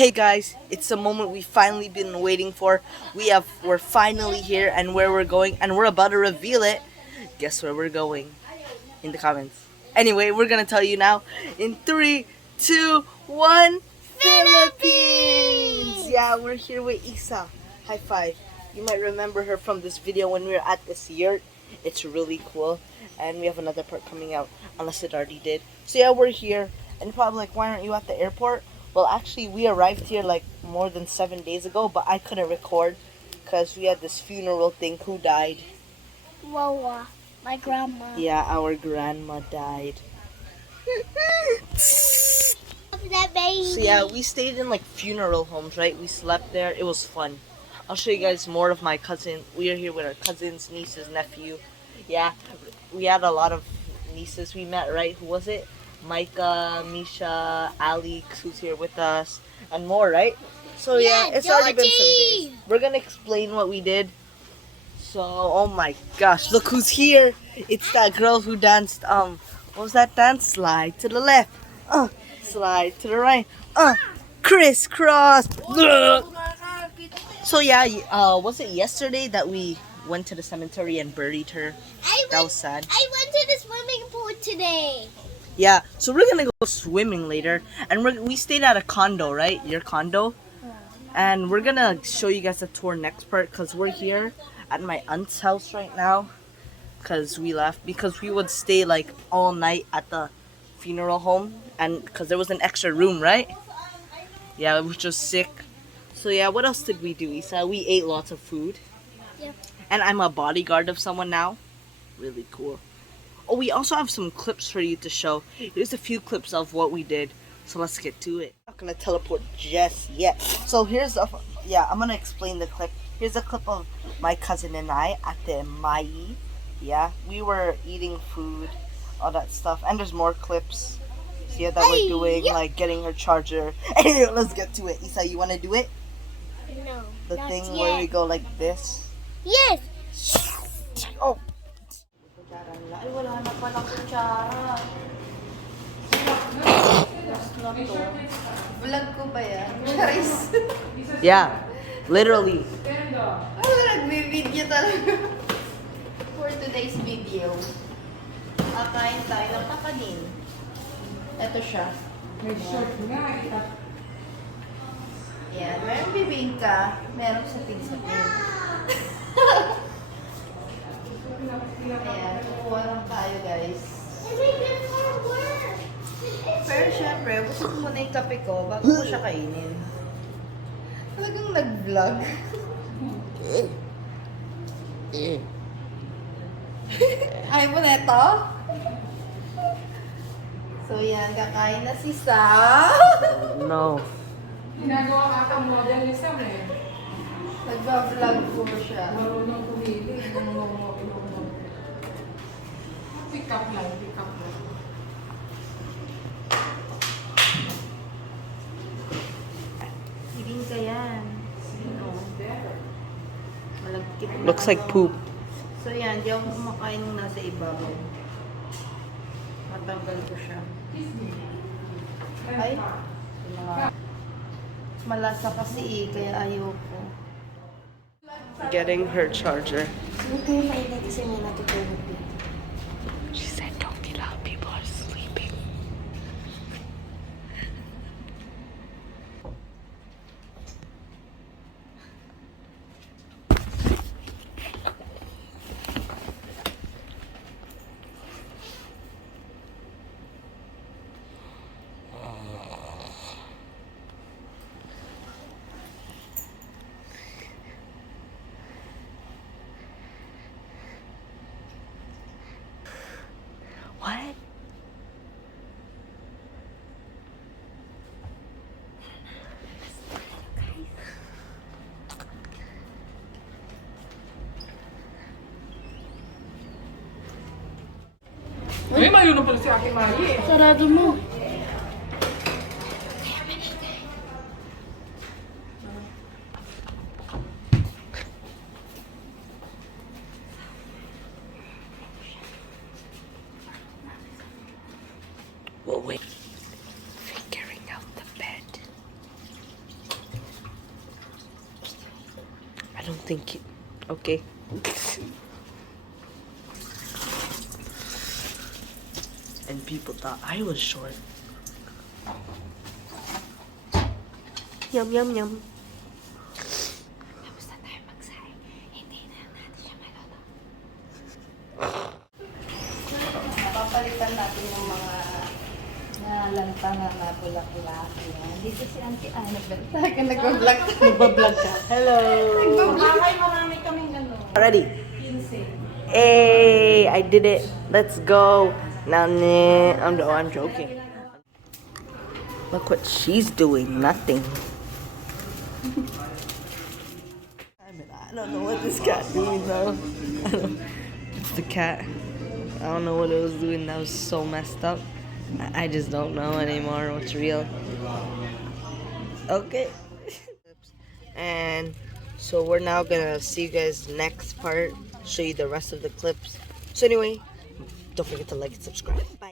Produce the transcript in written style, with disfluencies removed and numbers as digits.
Hey guys, it's the moment we finally been waiting for. We're finally here and where we're going and we're about to reveal it. Guess where we're going? In the comments. Anyway, we're gonna tell you now in 3, 2, 1 Philippines! Yeah, we're here with Isa. High five. You might remember her from this video when we were at this yurt. It's really cool. And we have another part coming out, unless it already did. So yeah, we're here. And you're probably like, why aren't you at the airport? Well, actually, we arrived here like more than 7 days ago, but I couldn't record because we had this funeral thing. Who died? Wawa, my grandma. Yeah, our grandma died. That baby. So yeah, we stayed in like funeral homes, right? We slept there. It was fun. I'll show you guys more of my cousin. We are here with our cousins, nieces, nephew. Yeah, we had a lot of nieces we met, right? Who was it? Micah, Misha, Alex, who's here with us, and more, right? So yeah, it's already been some days. We're gonna explain what we did. So, oh my gosh, look who's here! It's that girl who danced. What was that dance? Slide to the left. Slide to the right. Crisscross. So yeah, was it yesterday that we went to the cemetery and buried her? That was sad. I went to the swimming pool today. Yeah, so we're gonna go swimming later, and we stayed at a condo, right? Your condo, and we're gonna show you guys the tour next part because we're here at my aunt's house right now, because we left because we would stay like all night at the funeral home, and because there was an extra room, right? Yeah, it was just sick. So yeah, what else did we do, Isa? We ate lots of food. Yep. And I'm a bodyguard of someone now. Really cool. Oh, we also have some clips for you to show. Here's a few clips of what we did. So let's get to it. I'm not gonna teleport just yet. So here's I'm gonna explain the clip. Here's a clip of my cousin and I at the Mai. Yeah, we were eating food, all that stuff, and there's more clips here that we're doing, like getting her charger. Anyway, let's get to it. Isa, you wanna do it? No. The not thing yet. where we go like this. Yes. Oh. Ay, wala na palang kutsara. Vlog ko ba yan? Charis. Yeah, literally. Nagbi-video talaga. For today's video, kain tayo ng kakanin. Ito siya. Yan. Merong bibingka. Merong sapin-sapin. Ayan. Kukuha lang tayo, guys. Pero syempre, busog ko muna yung kape ko bago ko siya kainin. Talagang nag-vlog. Ayaw mo na ito? So yan, kakain na si Sam. No. Ginagawa ka kang model ni Sam eh. Nagba-vlog po siya. Marunong kumili. Pick up lang, pick up lang. Bibingka yan. Sino? Malagkit na. Looks like poop. So yan, di ako kumakain ng nasa ibabaw. Matanggal ko siya. Ay, malasa kasi kaya ayoko. Getting her charger. Okay, fine. Kasi may natutulog din. She said, don't be loud, people are sleeping. What? Ay, mayroon pala si Ate Maggie eh. Sarado mo. We'll wait. Figuring out the bed. don't think it. Okay. And people thought I was short. Yum, yum, yum. Tapos na tayo magsaing. Hindi na natin siya malolo. Papalitan natin yung mga nalanta na nabulak-bulak. Dito si Auntie Anna. Nag-vlog. Nagbablog ka. Hello. Ay, marami kaming ano. Ready? Hey, I did it. Let's go. Now, I'm joking. Look what she's doing. Nothing. I don't know what this cat doing though. It's the cat. I don't know what it was doing. That was so messed up. I just don't know anymore what's real. Okay. And so we're now gonna see you guys next part. Show you the rest of the clips. So anyway, don't forget to like and subscribe. Bye.